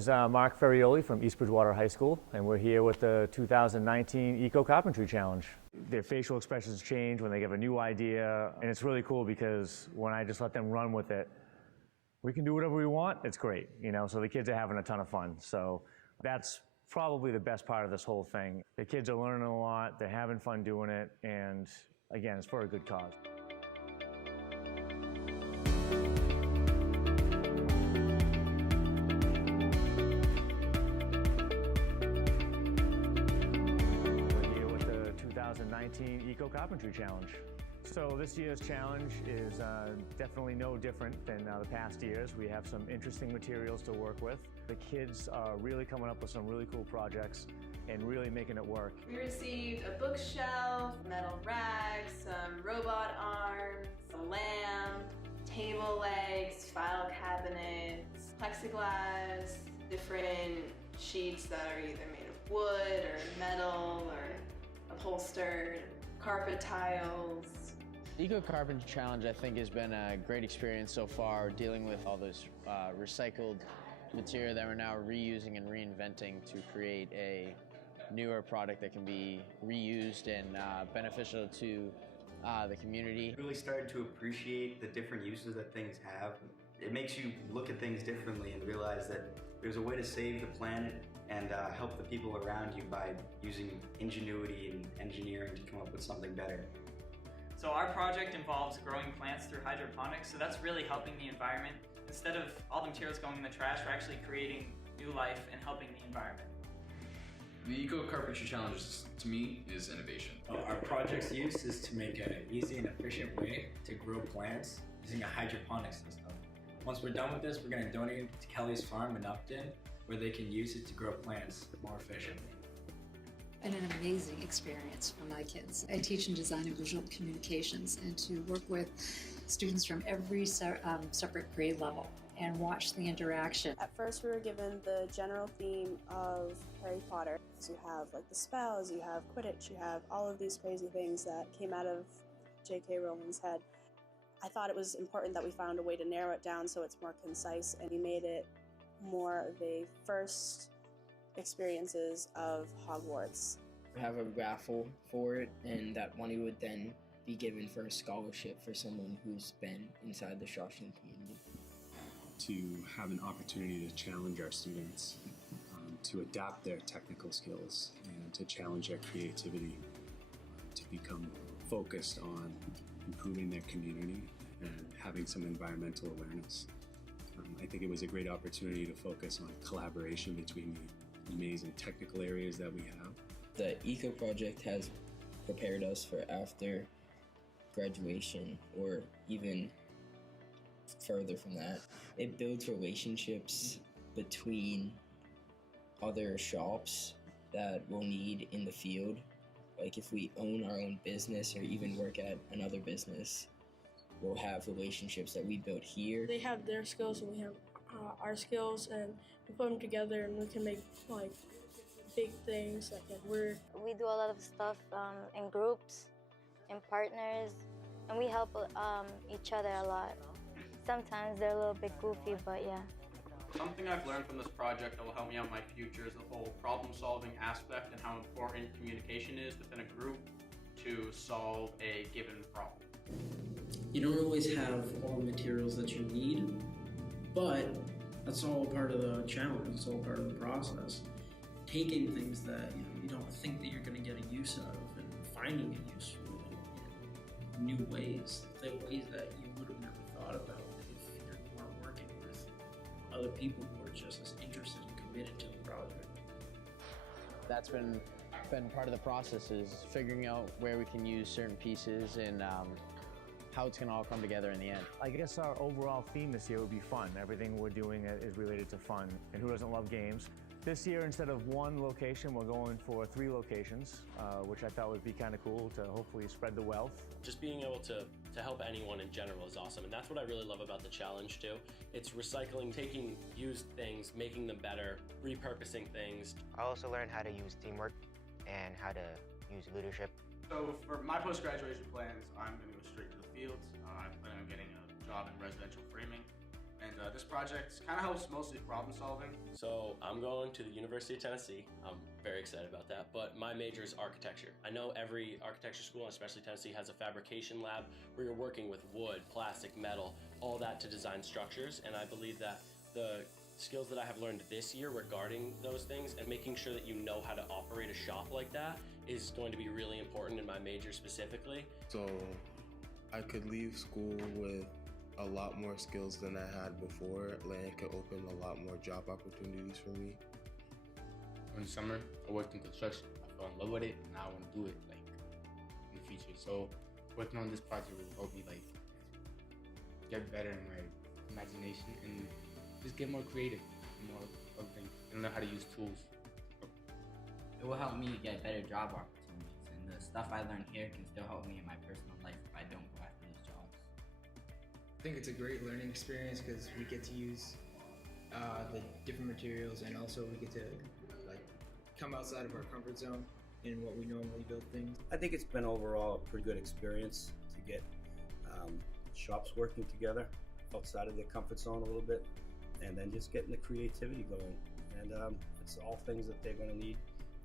is Mark Ferioli from East Bridgewater High School, and we're here with the 2019 Eco Carpentry Challenge. Their facial expressions change when they have a new idea, and it's really cool because when I just let them run with it, we can do whatever we want. It's great, you know, so the kids are having a ton of fun. So that's probably the best part of this whole thing. The kids are learning a lot, they're having fun doing it, and again, it's for a good cause. We're here with the 2019 Eco Carpentry Challenge. So this year's challenge is definitely no different than the past years. We have some interesting materials to work with. The kids are really coming up with some really cool projects and really making it work. We received a bookshelf, metal racks, some robot arms, a lamp, table legs, file cabinets, plexiglass, different sheets that are either made of wood or metal or upholstered, carpet tiles. The Eco Carpentry Challenge, I think, has been a great experience so far, dealing with all this recycled material that we're now reusing and reinventing to create a newer product that can be reused and beneficial to the community. Really started to appreciate the different uses that things have. It makes you look at things differently and realize that there's a way to save the planet and help the people around you by using ingenuity and engineering to come up with something better. So our project involves growing plants through hydroponics, so that's really helping the environment. Instead of all the materials going in the trash, we're actually creating new life and helping the environment. The Eco Carpentry Challenge, to me, is innovation. Our project's use is to make an easy and efficient way to grow plants using a hydroponic system. Once we're done with this, we're going to donate it to Kelly's Farm in Upton, where they can use it to grow plants more efficiently. And an amazing experience for my kids. I teach in design and visual communications, and to work with students from every separate grade level and watch the interaction. At first we were given the general theme of Harry Potter. So you have like the spells, you have Quidditch, you have all of these crazy things that came out of J.K. Rowling's head. I thought it was important that we found a way to narrow it down so it's more concise, and we made it more of a first experiences of Hogwarts. We have a raffle for it, and that money would then be given for a scholarship for someone who's been inside the Shawshank community. To have an opportunity to challenge our students, to adapt their technical skills and to challenge their creativity, to become focused on improving their community and having some environmental awareness. I think it was a great opportunity to focus on collaboration between the amazing technical areas that we have. The Eco Project has prepared us for after graduation, or even further from that. It builds relationships between other shops that we'll need in the field. Like if we own our own business or even work at another business, we'll have relationships that we built here. They have their skills and we have our skills, and we put them together and we can make like big things. We do a lot of stuff in groups, in partners, and we help each other a lot. Sometimes they're a little bit goofy, but yeah. Something I've learned from this project that will help me out in my future is the whole problem-solving aspect and how important communication is within a group to solve a given problem. You don't always have all the materials that you need, but that's all part of the challenge, it's all part of the process. Taking things that you don't think that you're going to get a use out of and finding a use for them in new ways, the ways that you would have never thought about if you weren't working with other people who are just as interested and committed to the project. That's been part of the process, is figuring out where we can use certain pieces and how it's going to all come together in the end. I guess our overall theme this year would be fun. Everything we're doing is related to fun, and who doesn't love games? This year, instead of one location, we're going for 3 locations, which I thought would be kind of cool to hopefully spread the wealth. Just being able to help anyone in general is awesome, and that's what I really love about the challenge too. It's recycling, taking used things, making them better, repurposing things. I also learned how to use teamwork and how to use leadership. So for my post-graduation plans, I'm going to go straight to the fields. I plan on getting a job in residential framing. And this project kind of helps mostly problem solving. So I'm going to the University of Tennessee. I'm very excited about that, but my major is architecture. I know every architecture school, especially Tennessee, has a fabrication lab where you're working with wood, plastic, metal, all that to design structures, and I believe that the skills that I have learned this year regarding those things and making sure that you know how to operate a shop like that is going to be really important in my major specifically. So I could leave school with a lot more skills than I had before, and it could open a lot more job opportunities for me. In summer, I worked in construction. I fell in love with it, and now I want to do it like in the future. So working on this project will help me like get better in my imagination and just get more creative, more of things, and learn how to use tools. It will help me get better job opportunities, and the stuff I learn here can still help me in my personal life if I don't go after these jobs. I think it's a great learning experience because we get to use the different materials, and also we get to like come outside of our comfort zone in what we normally build things. I think it's been overall a pretty good experience to get shops working together outside of their comfort zone a little bit, and then just getting the creativity going. And it's all things that they're going to need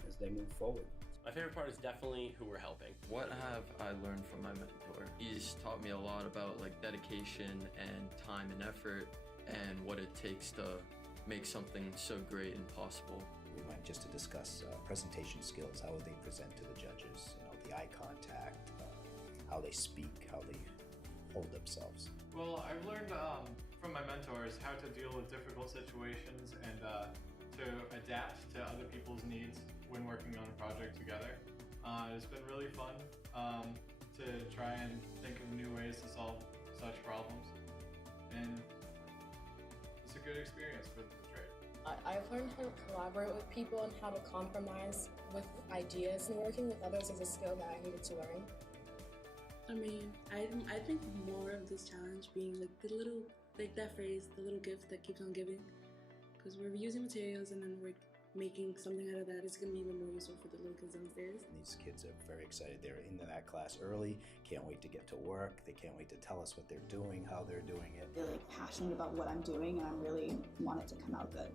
as they move forward. My favorite part is definitely who we're helping. What have I learned from my mentor? He's taught me a lot about like dedication and time and effort and what it takes to make something so great and possible. We went just to discuss presentation skills, how they present to the judges, the eye contact, how they speak, how they hold themselves. Well, I've learned from my mentors how to deal with difficult situations and to adapt to other people's needs when working on a project together. It's been really fun to try and think of new ways to solve such problems, and it's a good experience for the trade. I've learned how to collaborate with people and how to compromise with ideas, and working with others is a skill that I needed to learn. I mean, I think more of this challenge being like the little, like that phrase, the little gift that keeps on giving. Because we're reusing materials and then we're making something out of that. It's going to be even more useful for the little kids downstairs. These kids are very excited. They're into that class early, can't wait to get to work. They can't wait to tell us what they're doing, how they're doing it. They're like passionate about what I'm doing, and I really want it to come out good.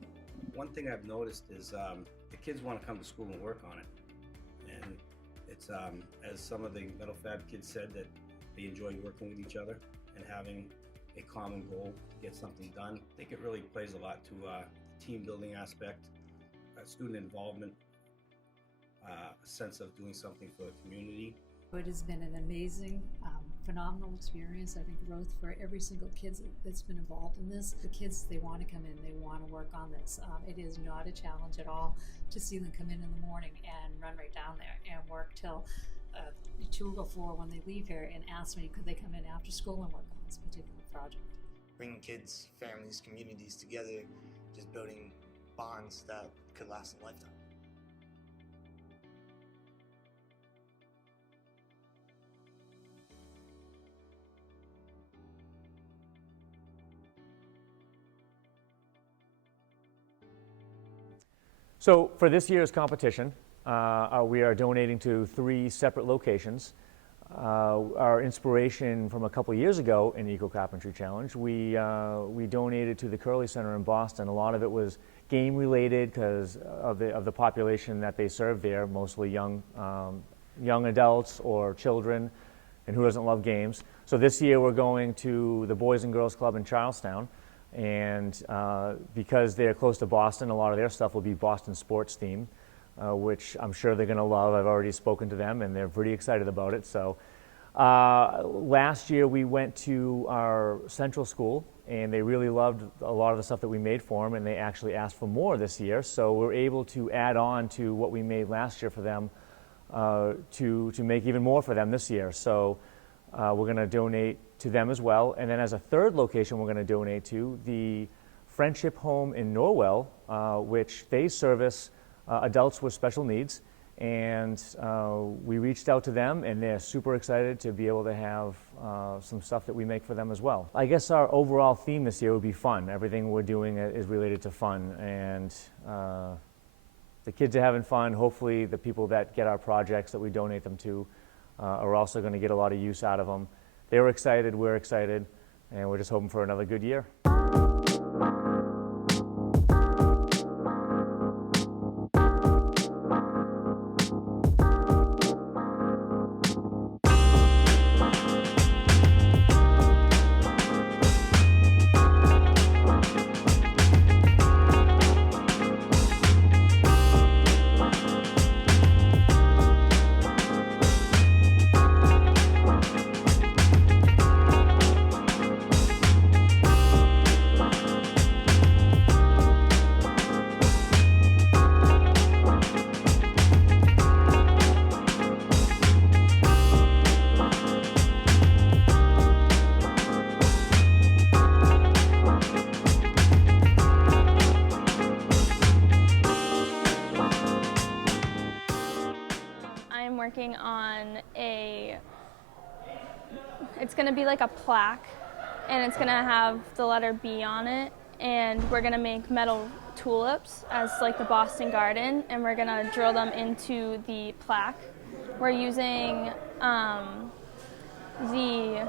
One thing I've noticed is the kids want to come to school and work on it. And it's, as some of the metal fab kids said, that they enjoy working with each other and having a common goal to get something done. I think it really plays a lot to team building aspect, student involvement, a sense of doing something for the community. It has been an amazing, phenomenal experience. I think growth for every single kid that's been involved in this. The kids, they want to come in, they want to work on this. It is not a challenge at all to see them come in the morning and run right down there and work till 2 or 4 when they leave here, and ask me could they come in after school and work on this particular project. Bringing kids, families, communities together, just building bonds that could last a lifetime. So for this year's competition, we are donating to 3 separate locations. Our inspiration from a couple years ago in the Eco Carpentry Challenge, we donated to the Curley Center in Boston. A lot of it was game related because of the population that they serve there, mostly young adults or children, and who doesn't love games. So this year we're going to the Boys and Girls Club in Charlestown, and because they're close to Boston, a lot of their stuff will be Boston sports themed. Which I'm sure they're going to love. I've already spoken to them, and they're pretty excited about it. So last year we went to our central school, and they really loved a lot of the stuff that we made for them, and they actually asked for more this year. So we're able to add on to what we made last year for them to make even more for them this year. So we're going to donate to them as well. And then as a third location we're going to donate to the Friendship Home in Norwell, which they service adults with special needs, and we reached out to them, and they're super excited to be able to have some stuff that we make for them as well. I guess our overall theme this year would be fun. Everything we're doing is related to fun, and the kids are having fun. Hopefully the people that get our projects that we donate them to are also going to get a lot of use out of them. They were excited, we're excited, and we're just hoping for another good year. it's going to be like a plaque, and it's going to have the letter B on it, and we're going to make metal tulips as like the Boston Garden, and we're going to drill them into the plaque. We're using the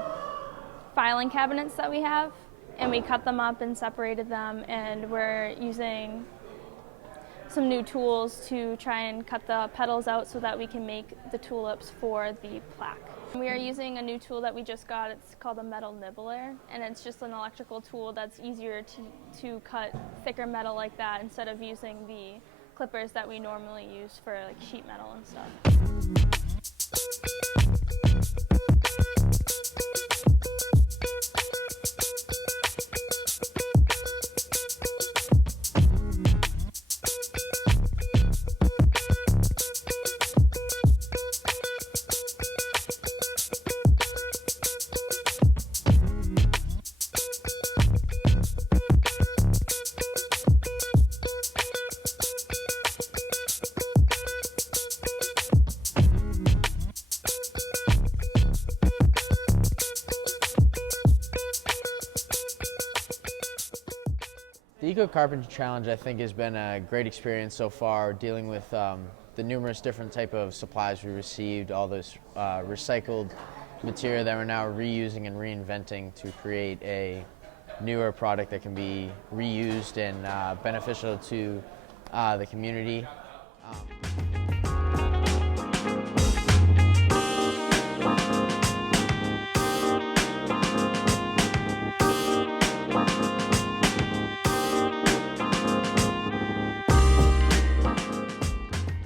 filing cabinets that we have, and we cut them up and separated them, and we're using some new tools to try and cut the petals out so that we can make the tulips for the plaque. We are using a new tool that we just got. It's called a metal nibbler, and it's just an electrical tool that's easier to cut thicker metal like that instead of using the clippers that we normally use for like sheet metal and stuff. The Eco Carpentry Challenge, I think, has been a great experience so far, dealing with the numerous different type of supplies we received, all this recycled material that we're now reusing and reinventing to create a newer product that can be reused and beneficial to the community.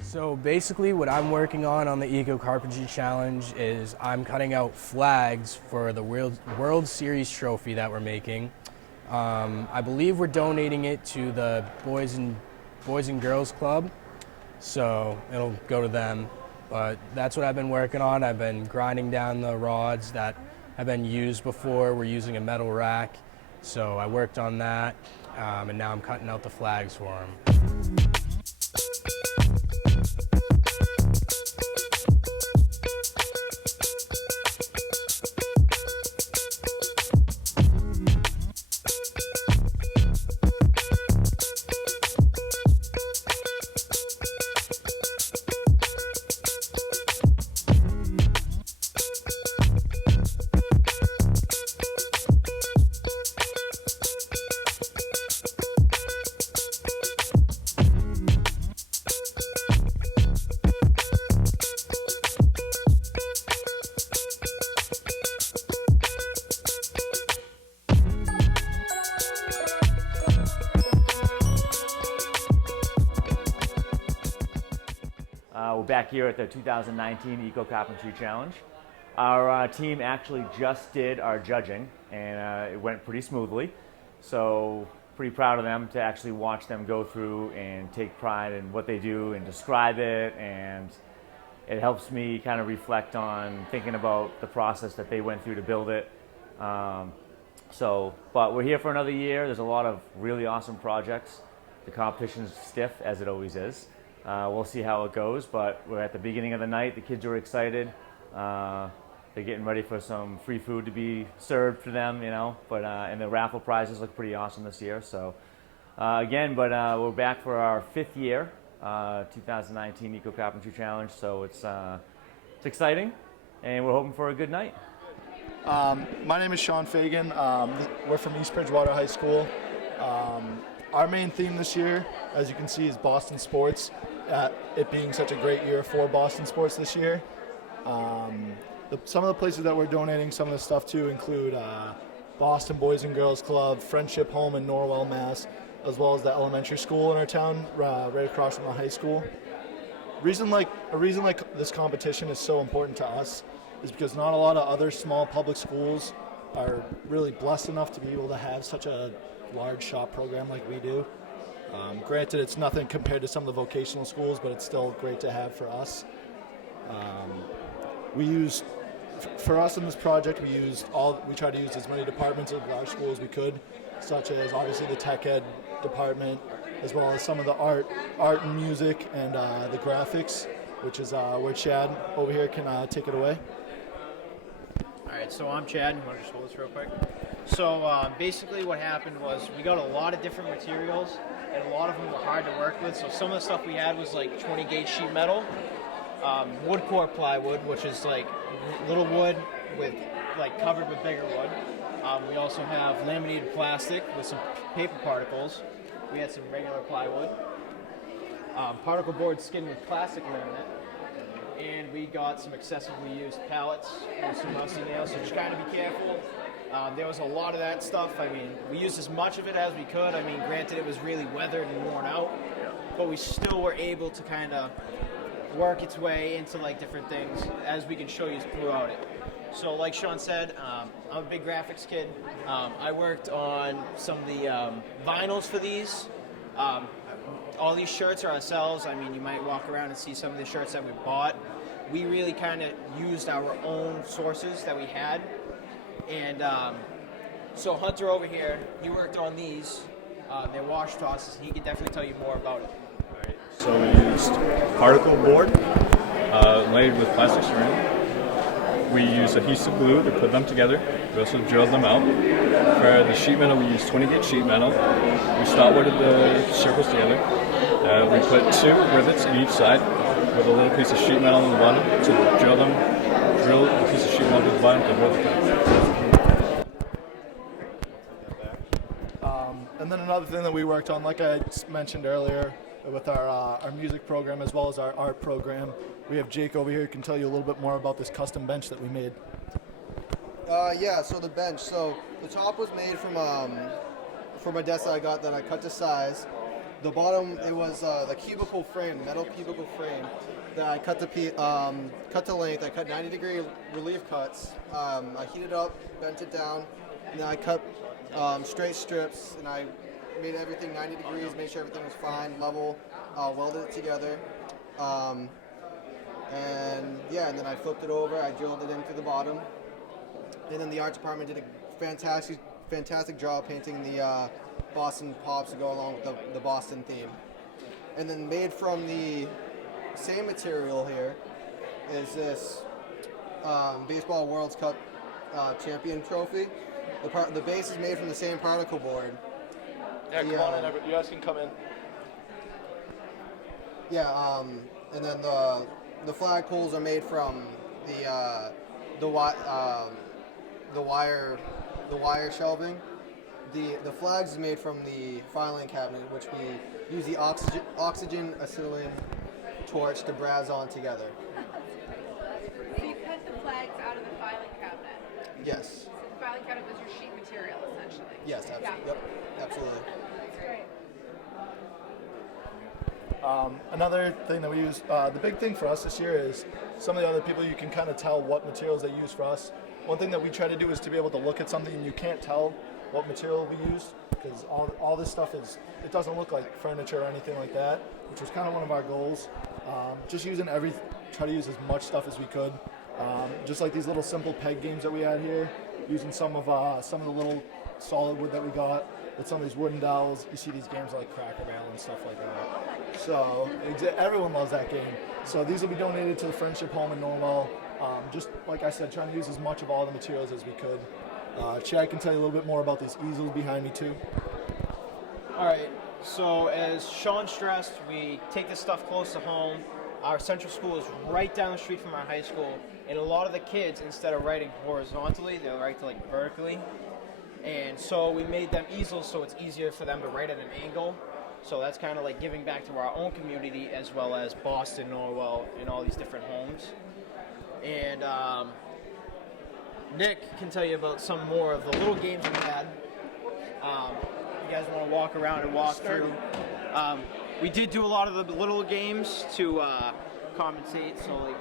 So basically what I'm working on the Eco Carpentry Challenge is I'm cutting out flags for the World Series trophy that we're making. I believe we're donating it to the Boys and Girls Club, so it'll go to them. But that's what I've been working on. I've been grinding down the rods that have been used before. We're using a metal rack, so I worked on that, and now I'm cutting out the flags for them. We're back here at the 2019 Eco Carpentry Challenge. Our team actually just did our judging, and it went pretty smoothly. So pretty proud of them to actually watch them go through and take pride in what they do and describe it, and it helps me kind of reflect on thinking about the process that they went through to build it. But we're here for another year. There's a lot of really awesome projects. The competition's stiff, as it always is. We'll see how it goes, but we're at the beginning of the night. The kids are excited. They're getting ready for some free food to be served for them, you know. But and the raffle prizes look pretty awesome this year. So we're back for our 5th year, 2019 Eco Carpentry Challenge. So it's exciting, and we're hoping for a good night. My name is Sean Fagan. We're from East Bridgewater High School. Our main theme this year, as you can see, is Boston sports. It being such a great year for Boston sports this year. Some of the places that we're donating some of the stuff to include Boston Boys and Girls Club, Friendship Home in Norwell, Mass, as well as the elementary school in our town, right across from the high school. A reason like this competition is so important to us is because not a lot of other small public schools are really blessed enough to be able to have such a large shop program like we do. Granted, it's nothing compared to some of the vocational schools, but it's still great to have for us. For us in this project, we try to use as many departments of our school as we could, such as obviously the tech ed department, as well as some of the art and music and the graphics. which is where Chad over here can take it away. Alright, so I'm Chad. You want to just hold this real quick? So basically what happened was we got a lot of different materials, and a lot of them were hard to work with. So some of the stuff we had was like 20 gauge sheet metal, wood core plywood, which is like little wood with like covered with bigger wood. We also have laminated plastic with some paper particles. We had some regular plywood. Particle board skin with plastic laminate. And we got some excessively used pallets with some rusty nails, so just kind of be careful. There was a lot of that stuff. I mean, we used as much of it as we could. I mean, granted, it was really weathered and worn out, but we still were able to kind of work its way into like different things as we can show you throughout it. So like Sean said, I'm a big graphics kid. I worked on some of the vinyls for these. All these shirts are ourselves. I mean, you might walk around and see some of the shirts that we bought. We really kind of used our own sources that we had. And so Hunter over here, he worked on these. They're wash tosses. He can definitely tell you more about it. So we used particle board laid with plastic ceramic. We used adhesive glue to put them together. We also drilled them out. For the sheet metal, we used 20 gauge sheet metal. We stop welded the circles together. We put 2 rivets in each side with a little piece of sheet metal on the bottom to drill them. Drill a piece of sheet metal to the bottom to hold the top. And then another thing that we worked on, like I mentioned earlier, with our music program as well as our art program, we have Jake over here who can tell you a little bit more about this custom bench that we made. Yeah, so the bench. So the top was made from a desk that I got that I cut to size. The bottom, it was the cubicle frame, metal cubicle frame that I cut to length. I cut 90-degree relief cuts. I heated up, bent it down, and then I cut straight strips, and I made everything 90 degrees, made sure everything was fine, level, welded it together. And then I flipped it over, I drilled it in through the bottom. And then the art department did a fantastic job painting the Boston pops to go along with the Boston theme. And then made from the same material here is this Baseball World Cup champion trophy. The base is made from the same particle board. Yeah, come on in, you guys can come in. Yeah, and then the flagpoles are made from the wire shelving. The flags is made from the filing cabinet, which we use the oxygen acetylene torch to brass on together. So you cut the flags out of the filing cabinet? Yes. So the filing cabinet was your sheet material, essentially? Yes, absolutely. Yeah. Yep, absolutely. That's great. Another thing that we use, the big thing for us this year is some of the other people, you can kind of tell what materials they use for us. One thing that we try to do is to be able to look at something and you can't tell what material we used, because all this stuff it doesn't look like furniture or anything like that, which was kind of one of our goals. Just try to use as much stuff as we could. Just like these little simple peg games that we had here, using some of the little solid wood that we got with some of these wooden dowels. You see these games like Cracker Barrel and stuff like that. So everyone loves that game. So these will be donated to the Friendship Home in Norwell. Just like I said, trying to use as much of all the materials as we could. Chad can tell you a little bit more about these easels behind me too. All right, so as Sean stressed, we take this stuff close to home. Our central school is right down the street from our high school, and a lot of the kids, instead of writing horizontally, they'll write like vertically. And so we made them easels so it's easier for them to write at an angle. So that's kind of like giving back to our own community as well as Boston, Norwell, and all these different homes. And Nick can tell you about some more of the little games we had. You guys want to walk around and walk through. We did do a lot of the little games to compensate, so like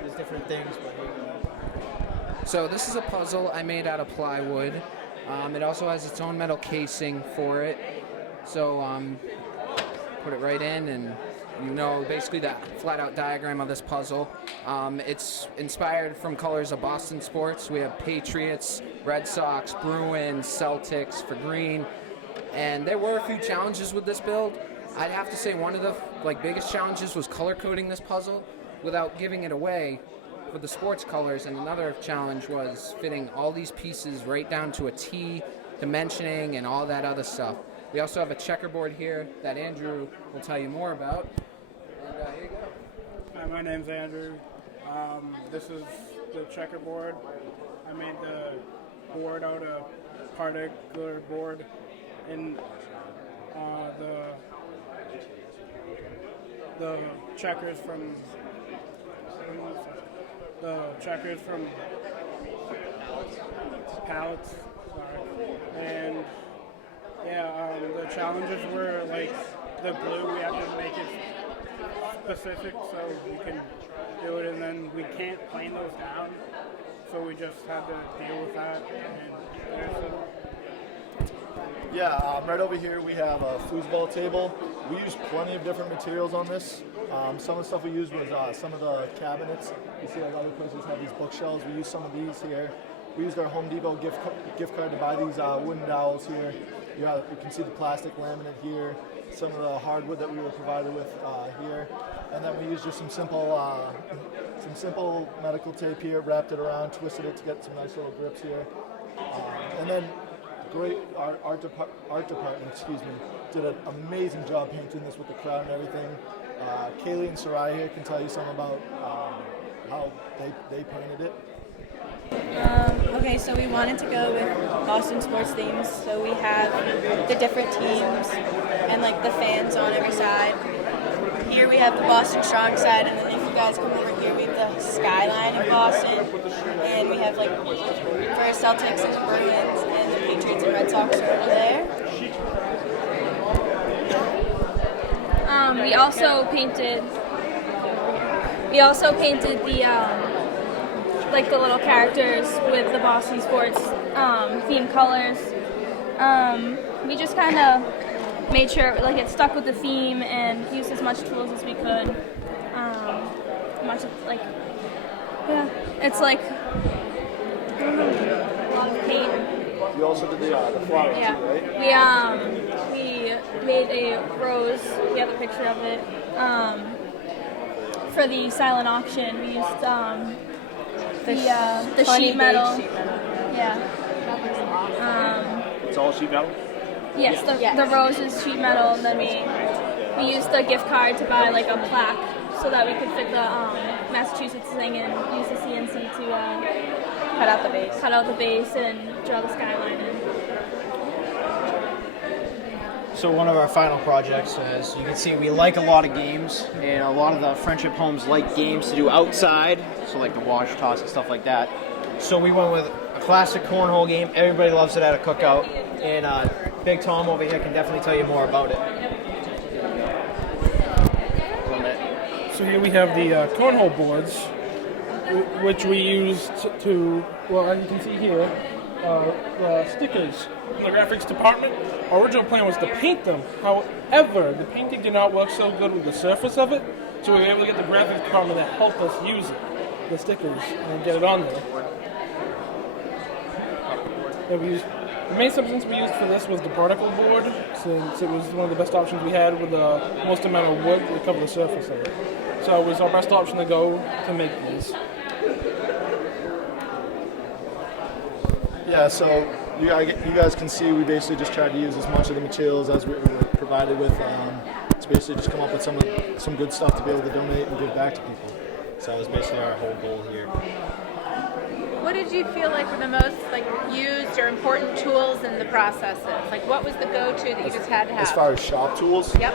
there's different things, but here you go. So this is a puzzle I made out of plywood. It also has its own metal casing for it. So put it right in, and you know basically the flat-out diagram of this puzzle. It's inspired from colors of Boston sports. We have Patriots, Red Sox, Bruins, Celtics for green. And there were a few challenges with this build. I'd have to say one of the biggest challenges was color coding this puzzle. without giving it away for the sports colors. And another challenge was fitting all these pieces right down to a T, dimensioning, and all that other stuff. We also have a checkerboard here that Andrew will tell you more about. And here you go. Hi, my name's Andrew. This is the checkerboard. I made the board out of particular board, and the checkers from pallets. Sorry. And yeah, the challenges were like the glue. We have to make it specific so we can do it, and then we can't plane those down, so we just had to deal with that. Yeah, right over here we have a foosball table. We used plenty of different materials on this. Some of the stuff we used was some of the cabinets. You see like other places have these bookshelves. We used some of these here. We used our Home Depot gift card to buy these wooden dowels here. You can see the plastic laminate here, some of the hardwood that we were provided with here. And then we used just some simple medical tape here, wrapped it around, twisted it to get some nice little grips here. And then great art department, did an amazing job painting this with the crowd and everything. Kaylee and Sarai here can tell you some about how they painted it. Okay, so we wanted to go with Boston sports themes, so we have the different teams and like the fans on every side. Here we have the Boston Strong side, and then if you guys come over here, we have the skyline of Boston, and we have like for Celtics and the Bruins and the Patriots and Red Sox are over there. We also painted the like the little characters with the Boston sports theme colors. We just kind of made sure like it stuck with the theme and used as much tools as we could. It's like a lot of paint. You also did the flowers too, right? We made a rose. We have a picture of it. For the silent auction, we used the sheet metal. Yeah. It's all sheet metal? Yes, the rose is sheet metal, and then we used the gift card to buy like a plaque so that we could fit the Massachusetts thing and use the CNC to cut out the base and draw the skyline in. So one of our final projects, as you can see, we like a lot of games, and a lot of the friendship homes like games to do outside, so like the wash toss and stuff like that. So we went with a classic cornhole game. Everybody loves it at a cookout, and Big Tom over here can definitely tell you more about it. So here we have the cornhole boards, which we used to, well, as you can see here, stickers in the graphics department. Our original plan was to paint them. However, the painting did not work so good with the surface of it, so we were able to get the graphics department to help us use it, the stickers, and get it on there. The main substance we used for this was the particle board, since it was one of the best options we had with the most amount of wood to cover the surface of it. So it was our best option to go to make these. Yeah, so you guys can see we basically just tried to use as much of the materials as we were provided with. To basically just come up with some good stuff to be able to donate and give back to people. So that was basically our whole goal here. What did you feel like were the most used or important tools in the processes? Like what was the go-to that you just had to have? As far as shop tools? Yep.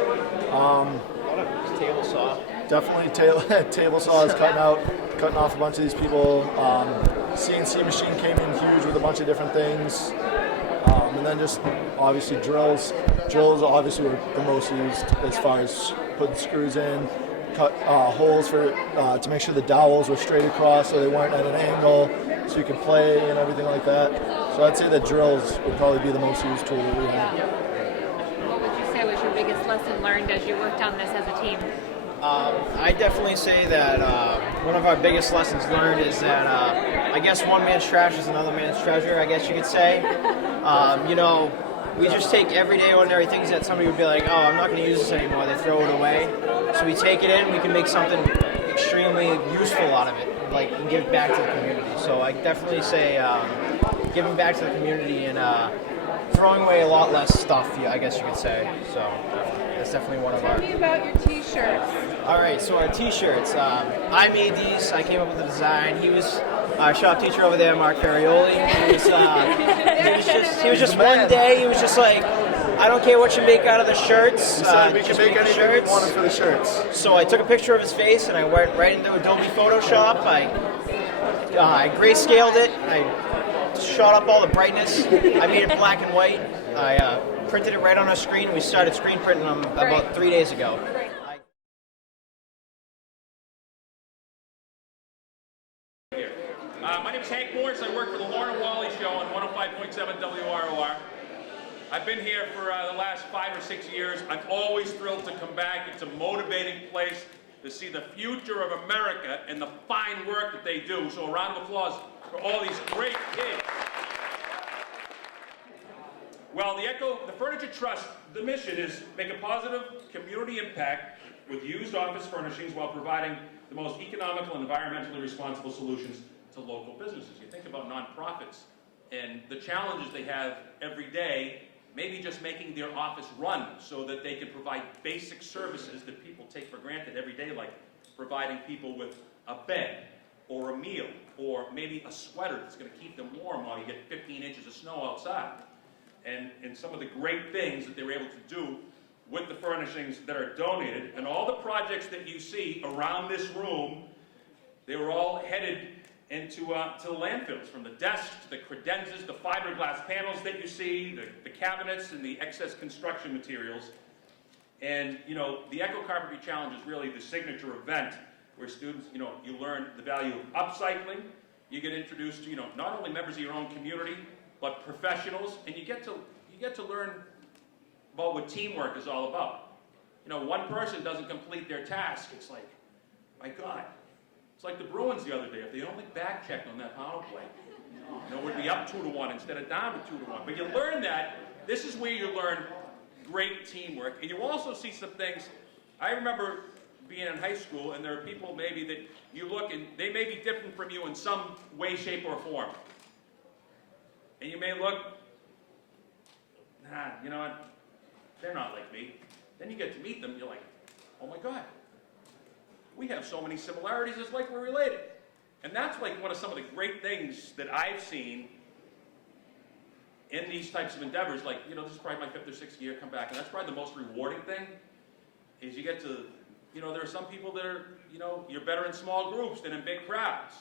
Table saw. Definitely table saws, cutting off a bunch of these people. CNC machine came in huge with a bunch of different things. And then just obviously drills. Drills obviously were the most used as far as putting screws in, cut holes to make sure the dowels were straight across so they weren't at an angle so you could play and everything like that. So I'd say that drills would probably be the most used tool that we have. What would you say was your biggest lesson learned as you worked on this as a team? I definitely say that one of our biggest lessons learned is that I guess one man's trash is another man's treasure, I guess you could say. We just take everyday ordinary things that somebody would be like, oh, I'm not going to use this anymore. They throw it away. So we take it in, we can make something extremely useful out of it, like, and give back to the community. So I definitely say giving back to the community and throwing away a lot less stuff, I guess you could say. So that's definitely one of our... Tell me about your t-shirts. All right, so our t-shirts. I made these. I came up with the design. He was our shop teacher over there, Mark Ferioli. He was just one day, he was just like, I don't care what you make out of the shirts. He said we can just make anything shirts. we want for the shirts. So I took a picture of his face and I went right into Adobe Photoshop. I grayscaled it. I shot up all the brightness. I made it black and white. I printed it right on our screen. We started screen printing them about 3 days ago. My name is Hank Morris. I work for the Lauren and Wally Show on 105.7 WROR. I've been here for the last 5 or 6 years. I'm always thrilled to come back. It's a motivating place to see the future of America and the fine work that they do. So a round of applause for all these great kids. Well, the Furniture Trust, the mission is make a positive community impact with used office furnishings while providing the most economical and environmentally responsible solutions to local businesses. You think about nonprofits and the challenges they have every day, maybe just making their office run so that they can provide basic services that people take for granted every day, like providing people with a bed or a meal or maybe a sweater that's going to keep them warm while you get 15 inches of snow outside. And some of the great things that they were able to do with the furnishings that are donated, and all the projects that you see around this room, they were all headed into to the landfills, from the desks to the credenzas, the fiberglass panels that you see, the cabinets and the excess construction materials. And you know, the Eco Carpentry Challenge is really the signature event where students, you learn the value of upcycling. You get introduced to, not only members of your own community, but professionals, and you get to learn about what teamwork is all about. One person doesn't complete their task. It's like, my God. It's like the Bruins the other day. If they only back checked on that power play, it would be up 2-1 instead of down to 2-1. But you learn that. This is where you learn great teamwork. And you also see some things. I remember being in high school, and there are people maybe that you look and they may be different from you in some way, shape, or form. And you may look, you know what? They're not like me. Then you get to meet them, you're like, oh my God. We have so many similarities, it's like we're related. And that's like one of some of the great things that I've seen in these types of endeavors. Like, this is probably my 5th or 6th year come back, and that's probably the most rewarding thing, is you get to, there are some people that are, you're better in small groups than in big crowds.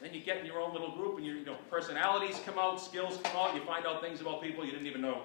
Then you get in your own little group and personalities come out, skills come out, you find out things about people you didn't even know.